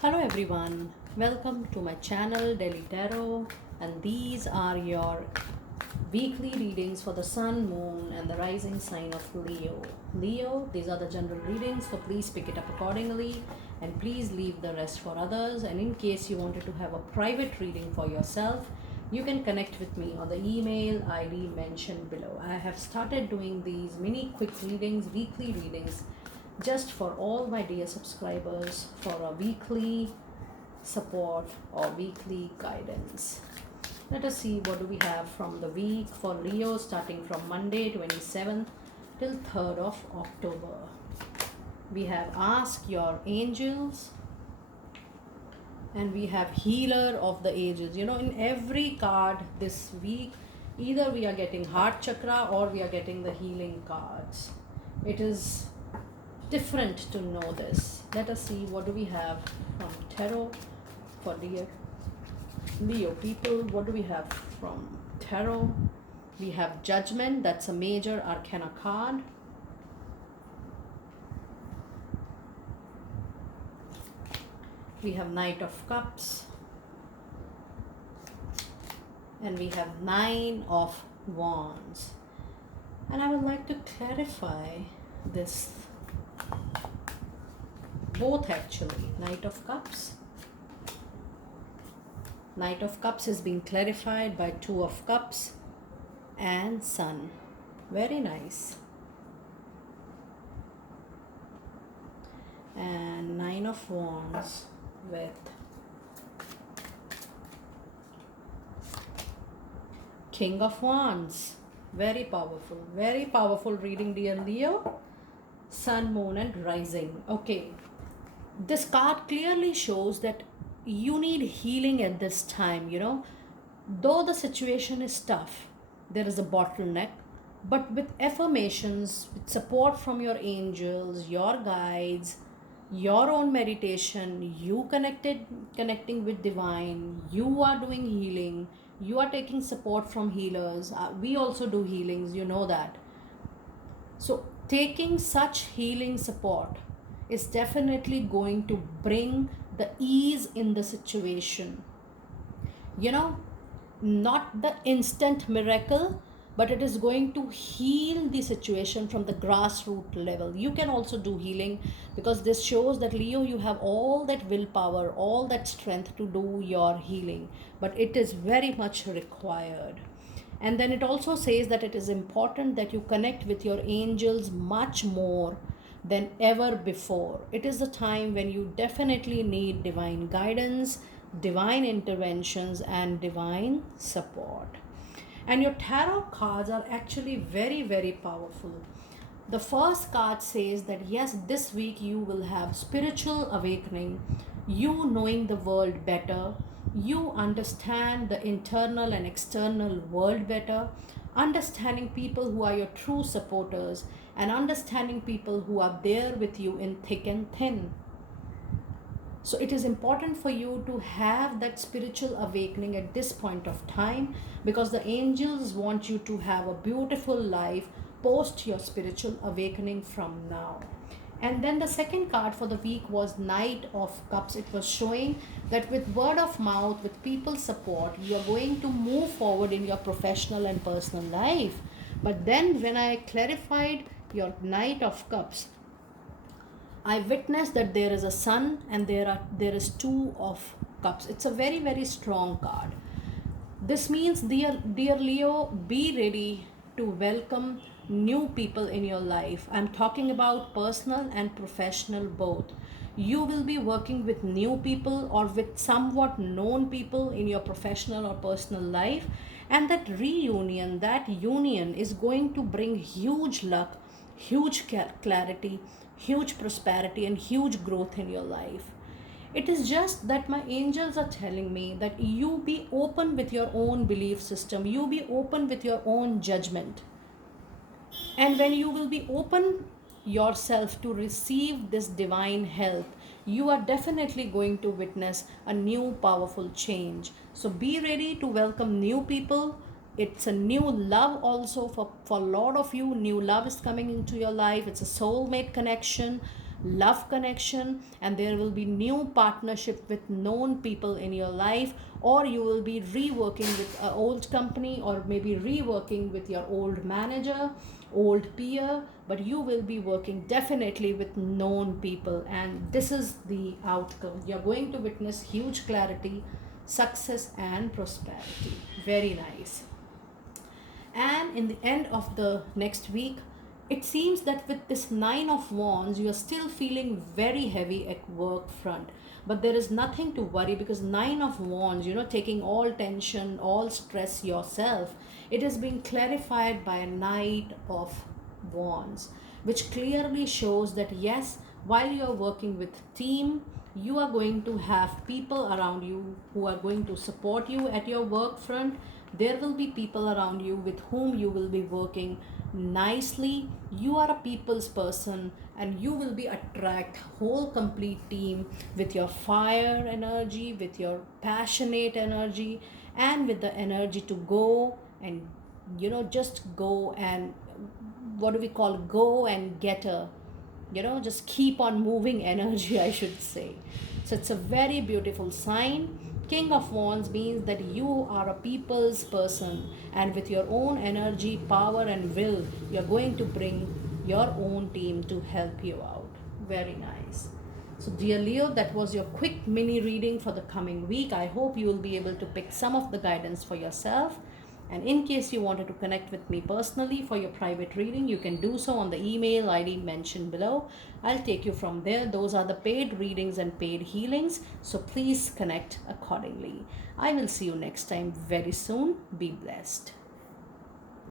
Hello everyone, welcome to my channel Daily Tarot, and these are your weekly readings for the sun, moon, and the rising sign of Leo. Leo, these are the general readings, so please pick it up accordingly and please leave the rest for others. And in case you wanted to have a private reading for yourself, you can connect with me on the email ID mentioned below. I have started doing these mini quick readings, weekly readings, just for all my dear subscribers for a weekly support or weekly guidance. Let us see what do we have from the week for Leo, starting from Monday 27th till 3rd of October. We have Ask Your Angels and we have Healer of the Ages. You know, in every card this week, either we are getting Heart Chakra or we are getting the healing cards. It is different to know this. Let us see what do we have from tarot for dear Leo people. What do we have from tarot? We have Judgment, that's a major arcana card. We have Knight of Cups, and we have Nine of Wands. And I would like to clarify this both actually. Knight of Cups is being clarified by Two of Cups and Sun. Very nice. And Nine of Wands with King of Wands. Very powerful reading, dear Leo. Sun, moon, and rising. Okay, this card clearly shows that you need healing at this time. You know, though the situation is tough, there is a bottleneck, but with affirmations, with support from your angels, your guides, your own meditation, you connecting with divine, you are doing healing, you are taking support from healers. We also do healings, you know that. So taking such healing support is definitely going to bring the ease in the situation. You know, not the instant miracle, but it is going to heal the situation from the grassroots level. You can also do healing because this shows that Leo, you have all that willpower, all that strength to do your healing, but it is very much required. And then it also says that it is important that you connect with your angels much more than ever before. It is a time when you definitely need divine guidance, divine interventions, and divine support. And your tarot cards are actually very powerful. The first card says that yes, this week you will have spiritual awakening, you knowing the world better, you understand the internal and external world better, understanding people who are your true supporters, and understanding people who are there with you in thick and thin. So it is important for you to have that spiritual awakening at this point of time, because the angels want you to have a beautiful life post your spiritual awakening from now. And then the second card for the week was Knight of Cups. It was showing that with word of mouth, with people's support, you are going to move forward in your professional and personal life. But then when I clarified your Knight of Cups, I witnessed that there is a Sun and there is Two of Cups. It's a very strong card. This means, dear Leo, be ready to welcome new people in your life. I'm talking about personal and professional both. You will be working with new people or with somewhat known people in your professional or personal life, and that reunion, that union is going to bring huge luck, huge clarity, huge prosperity, and huge growth in your life. It is just that my angels are telling me that you be open with your own belief system, you be open with your own judgment. And when you will be open yourself to receive this divine help, you are definitely going to witness a new powerful change. So be ready to welcome new people. It's a new love also for a lot of you. New love is coming into your life. It's a soulmate connection. love connection, and there will be new partnership with known people in your life, or you will be reworking with an old company, or maybe reworking with your old manager, old peer, but you will be working definitely with known people, and this is the outcome. You're going to witness huge clarity, success, and prosperity. Very nice. And in the end of the next week, it seems that with this Nine of Wands, you are still feeling very heavy at work front. But there is nothing to worry, because Nine of Wands, taking all tension, all stress yourself, it is being clarified by a Knight of Wands, which clearly shows that yes, while you are working with team, you are going to have people around you who are going to support you at your work front. There will be people around you with whom you will be working nicely. You are a people's person, and you will be attract whole complete team with your fire energy, with your passionate energy, and with the energy to go and just go and, what do we call, go and get a, just keep on moving energy, I should say. So it's a very beautiful sign. King of Wands means that you are a people's person, and with your own energy, power, and will, you're going to bring your own team to help you out. Very nice. So, dear Leo, that was your quick mini reading for the coming week. I hope you will be able to pick some of the guidance for yourself. And in case you wanted to connect with me personally for your private reading, you can do so on the email ID mentioned below. I'll take you from there. Those are the paid readings and paid healings. So please connect accordingly. I will see you next time very soon. Be blessed.